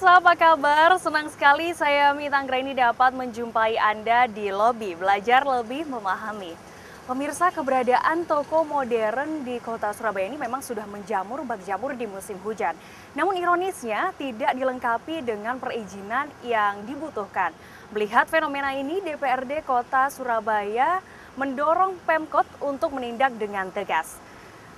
pemirsa, apa kabar? Senang sekali saya Mita Anggraini dapat menjumpai Anda di lobi Belajar Lebih Memahami. Pemirsa, keberadaan toko modern di kota Surabaya ini memang sudah menjamur bak jamur di musim hujan. Namun ironisnya tidak dilengkapi dengan perizinan yang dibutuhkan. Melihat fenomena ini, DPRD Kota Surabaya mendorong Pemkot untuk menindak dengan tegas.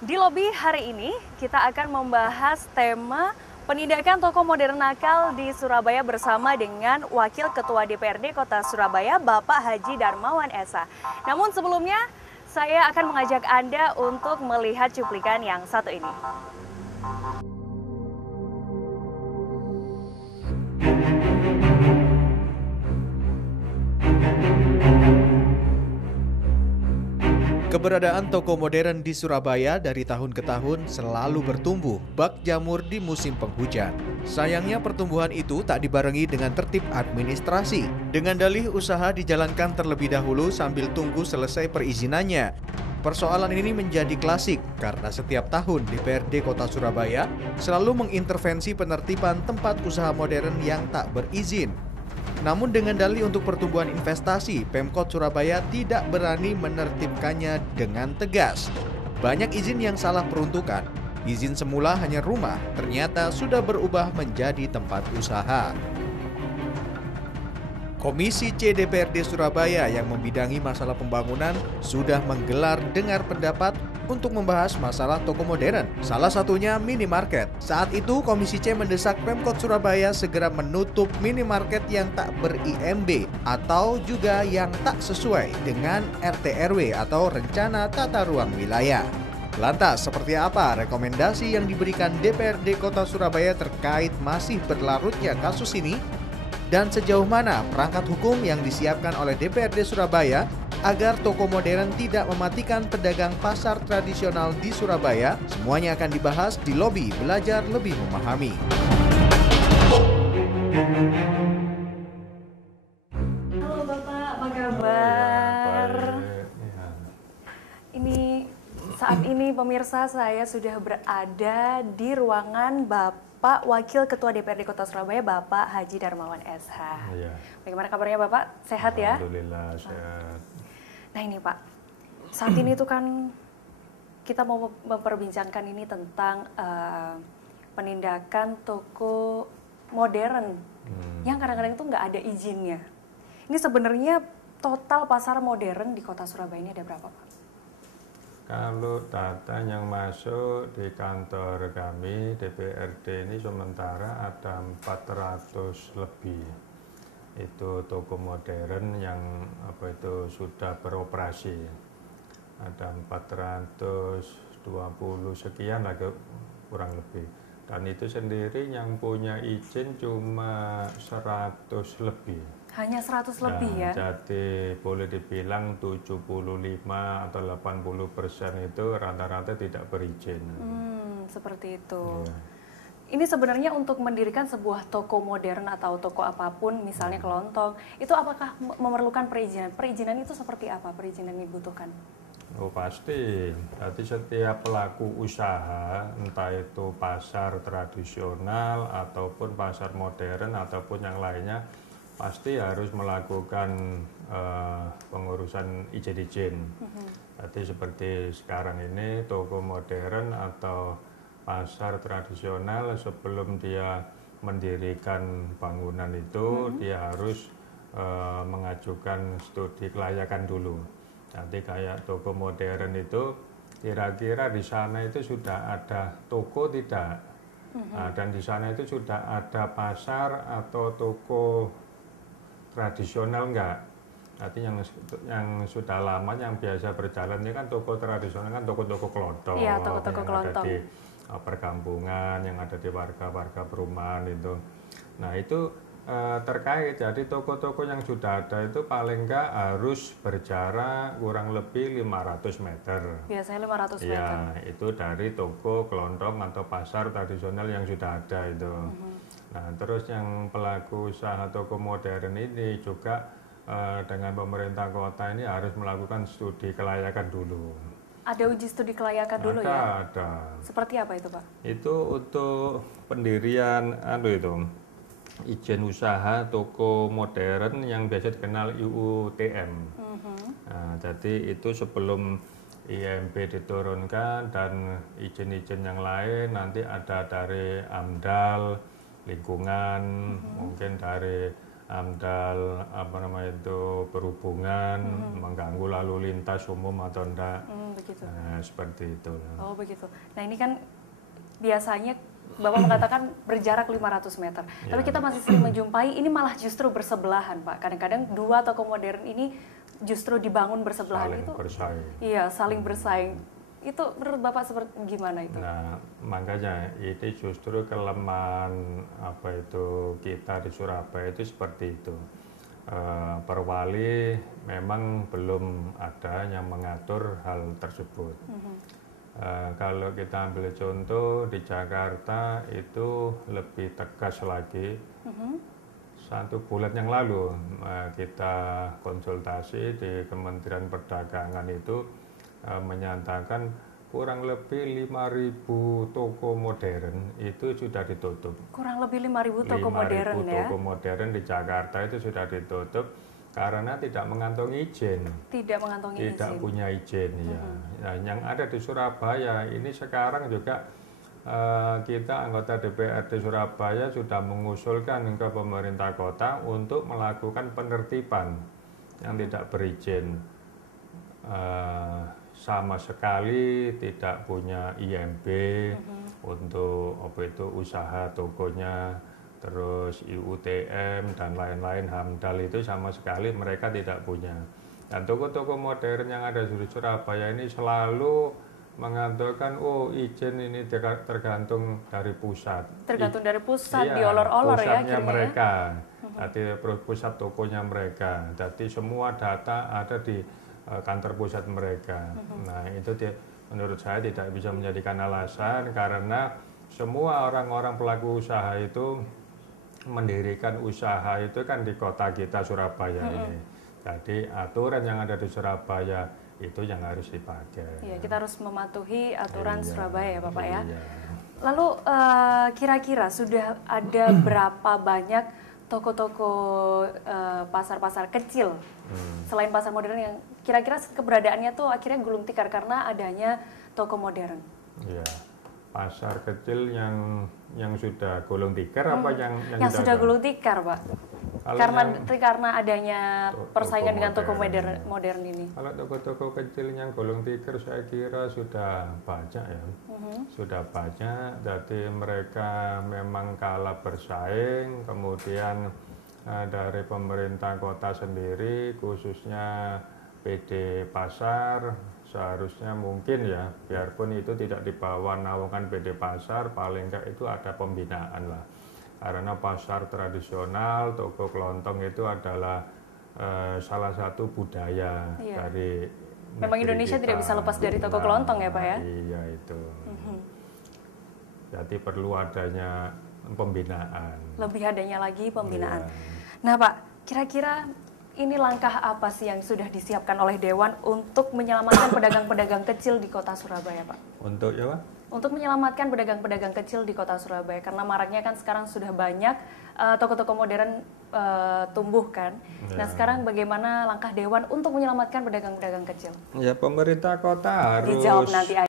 Di lobi hari ini kita akan membahas tema penindakan toko modern nakal di Surabaya bersama dengan Wakil Ketua DPRD Kota Surabaya, Bapak Haji Darmawan Esa. Namun sebelumnya, saya akan mengajak Anda untuk melihat cuplikan yang satu ini. Keberadaan toko modern di Surabaya dari tahun ke tahun selalu bertumbuh bak jamur di musim penghujan. Sayangnya pertumbuhan itu tak dibarengi dengan tertib administrasi. Dengan dalih usaha dijalankan terlebih dahulu sambil tunggu selesai perizinannya. Persoalan ini menjadi klasik karena setiap tahun DPRD Kota Surabaya selalu mengintervensi penertiban tempat usaha modern yang tak berizin. Namun dengan dalih untuk pertumbuhan investasi, Pemkot Surabaya tidak berani menertibkannya dengan tegas. Banyak izin yang salah peruntukan. Izin semula hanya rumah, ternyata sudah berubah menjadi tempat usaha. Komisi C DPRD Surabaya yang membidangi masalah pembangunan sudah menggelar dengar pendapat untuk membahas masalah toko modern, salah satunya minimarket. Saat itu Komisi C mendesak Pemkot Surabaya segera menutup minimarket yang tak ber-IMB atau juga yang tak sesuai dengan RT/RW atau rencana tata ruang wilayah. Lantas, seperti apa rekomendasi yang diberikan DPRD Kota Surabaya terkait masih berlarutnya kasus ini? Dan sejauh mana perangkat hukum yang disiapkan oleh DPRD Surabaya agar toko modern tidak mematikan pedagang pasar tradisional di Surabaya? Semuanya akan dibahas di lobi Belajar Lebih Memahami. Halo Bapak, apa kabar? Saat ini pemirsa, saya sudah berada di ruangan Bapak Wakil Ketua DPRD Kota Surabaya, Bapak Haji Darmawan SH. Iya. Bagaimana kabarnya Bapak? Sehat ya? Alhamdulillah sehat. Nah ini Pak, saat ini tuh kan kita mau memperbincangkan ini tentang penindakan toko modern yang kadang-kadang itu nggak ada izinnya. Ini sebenarnya total pasar modern di Kota Surabaya ini ada berapa Pak? Kalau data yang masuk di kantor kami DPRD ini sementara ada 400 lebih. Itu toko modern yang sudah beroperasi. Ada 420 sekian lah kurang lebih. Dan itu sendiri yang punya izin cuma 100 lebih. Hanya 100 lebih ya? Jadi boleh dibilang 75 atau 80% itu rata-rata tidak berizin. Seperti itu. Ya. Ini sebenarnya untuk mendirikan sebuah toko modern atau toko apapun, misalnya kelontong, itu apakah memerlukan perizinan? Perizinan itu seperti apa perizinan yang dibutuhkan? Oh pasti, jadi setiap pelaku usaha, entah itu pasar tradisional ataupun pasar modern ataupun yang lainnya, pasti harus melakukan pengurusan izin-izin. Jadi seperti sekarang ini toko modern atau pasar tradisional sebelum dia mendirikan bangunan itu dia harus mengajukan studi kelayakan dulu. Nanti kayak toko modern itu kira-kira di sana itu sudah ada toko tidak, dan di sana itu sudah ada pasar atau toko tradisional enggak. Nanti yang sudah lama yang biasa berjalan ini kan toko tradisional kan toko-toko kelontong, Iya, toko-toko kelontong. Ada di perkampungan, yang ada di warga-warga perumahan itu. Nah itu terkait, jadi toko-toko yang sudah ada itu paling enggak harus berjarak kurang lebih 500 meter. Biasanya 500 meter. Ya, itu dari toko kelontong atau pasar tradisional yang sudah ada itu. Nah, terus yang pelaku usaha toko modern ini juga dengan pemerintah kota ini harus melakukan studi kelayakan dulu. Ada uji studi kelayakan dulu ya? Ada. Seperti apa itu Pak? Itu untuk pendirian izin usaha toko modern yang biasa dikenal IUTM. Nah, jadi itu sebelum IMB diturunkan dan izin-izin yang lain nanti ada dari AMDAL lingkungan, mungkin dari AMDAL perhubungan, mengganggu lalu lintas umum atau enggak. Begitu. Nah, seperti itu. Oh begitu. Nah ini kan biasanya Bapak mengatakan berjarak 500 meter. Tapi kita masih sering menjumpai ini malah justru bersebelahan, Pak. Kadang-kadang dua toko modern ini justru dibangun bersebelahan. Saling itu. bersaing. Iya, saling bersaing. Itu menurut Bapak seperti gimana itu? Nah, makanya itu justru kelemahan kita di Surabaya itu seperti itu. Perwali memang belum ada yang mengatur hal tersebut. Kalau kita ambil contoh di Jakarta itu lebih tegas lagi. 1 bulan yang lalu kita konsultasi di Kementerian Perdagangan itu menyatakan kurang lebih 5.000 toko modern itu sudah ditutup. Kurang lebih 5.000 toko modern 5.000 ya? toko modern di Jakarta itu sudah ditutup karena tidak mengantongi izin. Tidak mengantongi izin. Tidak punya izin, ya. Nah, yang ada di Surabaya ini sekarang juga kita anggota DPRD Surabaya sudah mengusulkan ke pemerintah kota untuk melakukan penertiban yang tidak berizin. Sama sekali tidak punya IMB untuk usaha tokonya, terus IUTM dan lain-lain, HAMDAL itu sama sekali mereka tidak punya. Dan toko-toko modern yang ada di Surabaya ini selalu mengatakan izin ini tergantung dari pusat. Tergantung dari pusat, Iya, diolor-olor ya pusatnya akhirnya. mereka. Jadi pusat tokonya mereka. Jadi semua data ada di kantor pusat mereka. Nah, itu menurut saya tidak bisa menjadikan alasan karena semua orang-orang pelaku usaha itu mendirikan usaha itu kan di kota kita Surabaya ini. Jadi aturan yang ada di Surabaya itu yang harus dipakai. Iya, kita harus mematuhi aturan Surabaya ya Bapak ya. Iya. Lalu kira-kira sudah ada berapa banyak toko-toko pasar-pasar kecil selain pasar modern yang kira-kira keberadaannya tuh akhirnya gulung tikar karena adanya toko modern? Iya. Pasar kecil yang sudah gulung tikar apa yang sudah gulung tikar, Pak? Karena adanya persaingan dengan toko modern ini. Kalau toko-toko kecil yang gulung tikar saya kira sudah banyak ya. Sudah banyak, jadi mereka memang kalah bersaing, kemudian dari pemerintah kota sendiri khususnya PD Pasar seharusnya mungkin ya, biarpun itu tidak di bawah naungan PD Pasar, paling enggak itu ada pembinaan lah. Karena pasar tradisional, toko kelontong itu adalah salah satu budaya dari memang Indonesia tidak bisa lepas dari toko kelontong ya Pak ya? Iya itu. Jadi perlu adanya pembinaan. Lebih adanya lagi pembinaan. Iya. Nah Pak, kira-kira ini langkah apa sih yang sudah disiapkan oleh Dewan untuk menyelamatkan pedagang-pedagang kecil di kota Surabaya Pak? Untuk ya Pak? Untuk menyelamatkan pedagang-pedagang kecil di kota Surabaya, karena maraknya kan sekarang sudah banyak toko-toko modern tumbuh kan. Ya. Nah sekarang bagaimana langkah Dewan untuk menyelamatkan pedagang-pedagang kecil? Ya pemerintah kota harus Dijawab nanti aja.